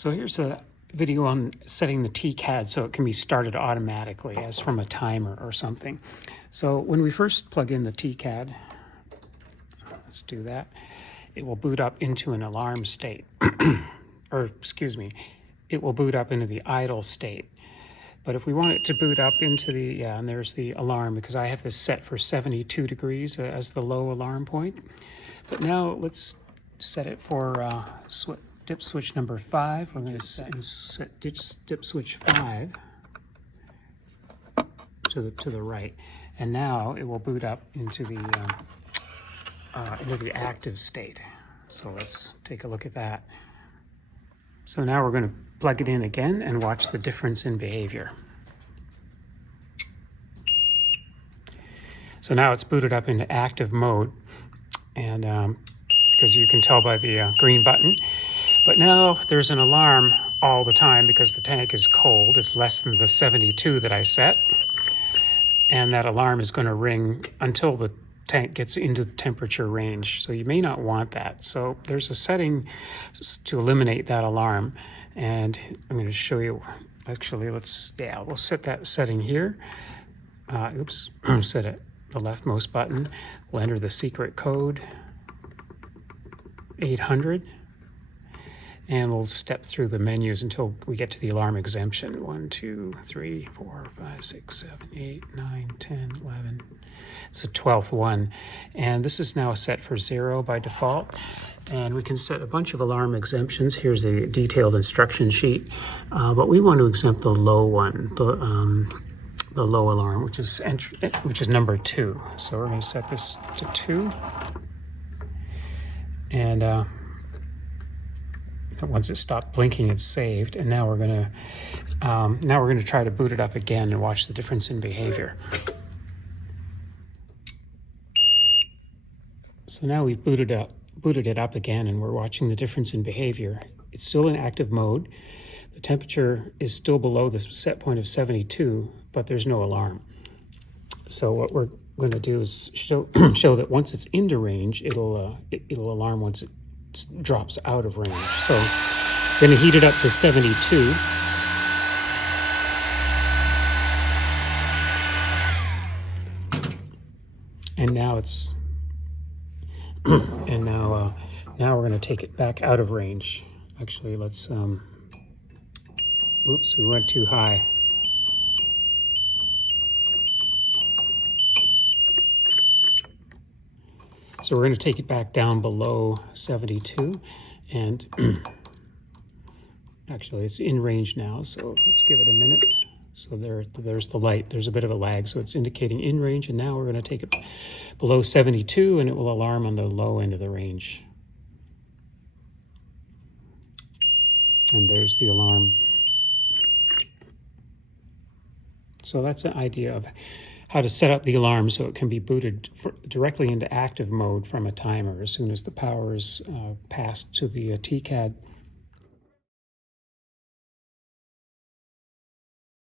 So here's a video on setting the TCAD so it can be started automatically as from a timer or something. So when we first plug in the TCAD, let's do that, it will boot up into an alarm state. Or excuse me, it will boot up into the idle state. But if we want it to boot up into the, yeah, and there's the alarm because I have this set for 72 degrees as the low alarm point. But now let's set it for dip switch number 5. We're going to set dip switch 5 to the right, and now it will boot up into the active state. So let's take a look at that. So now we're going to plug it in again and watch the difference in behavior. So now it's booted up into active mode, and because you can tell by the green button. But now there's an alarm all the time because the tank is cold. It's less than the 72 that I set. And that alarm is going to ring until the tank gets into the temperature range. So you may not want that. So there's a setting to eliminate that alarm. And I'm going to show you, actually, we'll set that setting here. Set it the leftmost button. We'll enter the secret code, 800. And we'll step through the menus until we get to the alarm exemption. 1, 2, 3, 4, 5, 6, 7, 8, 9, 10, 11. It's the 12th one. And this is now set for 0 by default. And we can set a bunch of alarm exemptions. Here's the detailed instruction sheet. But we want to exempt the low one, the low alarm, which is number 2. So we're going to set this to 2. And once it stopped blinking, it's saved. And now we're going to try to boot it up again and watch the difference in behavior. So now we've booted it up again, and we're watching the difference in behavior. It's still in active mode. The temperature is still below the set point of 72, but there's no alarm. So what we're going to do is show that once it's into range, it'll alarm once it drops out of range. So I'm going to heat it up to 72. And now it's now we're going to take it back out of range. Actually, let's oops, we went too high. So we're going to take it back down below 72, and actually it's in range now, so let's give it a minute. So there's the light. There's a bit of a lag, so it's indicating in range, and now we're going to take it below 72, and it will alarm on the low end of the range. And there's the alarm. So that's an idea of how to set up the alarm so it can be booted directly into active mode from a timer as soon as the power is passed to the TCAD